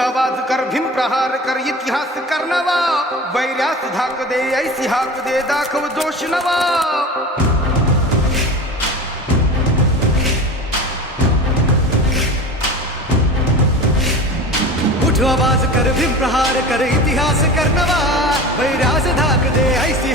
आवाज कर भीम प्रहार कर इतिहास कर नवा वैर्यास धाक दे ऐसी हाक दे दाखव जोश नवा उठ आवाज कर भीम प्रहार कर इतिहास कर नवा वैराज धाक दे ऐसी